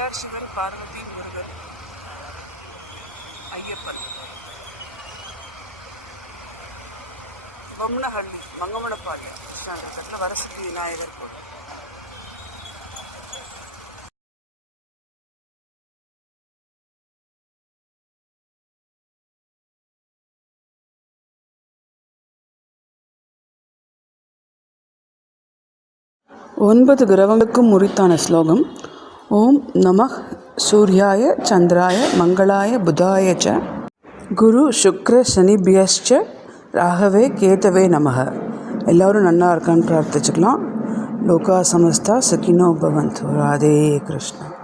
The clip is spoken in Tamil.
தாயார் சிவர் பார்வதி முருகன் ஐயப்பன். பொம்னஹள்ளி மங்கமணப்பாளையம் கிருஷ்ணாநகரத்தில் வரசித்தி விநாயகர் கோவில் ஒன்பது கிரகங்களுக்கும் உரித்தான ஸ்லோகம் ஓம் நம சூர்யாய சந்திராய மங்களாய புதாய ச. குரு சுக்ர சனிபியஸ்ச ராகவே கேதவே நமக எல்லோரும் நல்லா இருக்கான்னு பிரார்த்திச்சுக்கலாம். லோகா சமஸ்தா சுகினோ பவந்து. ராதே கிருஷ்ணா.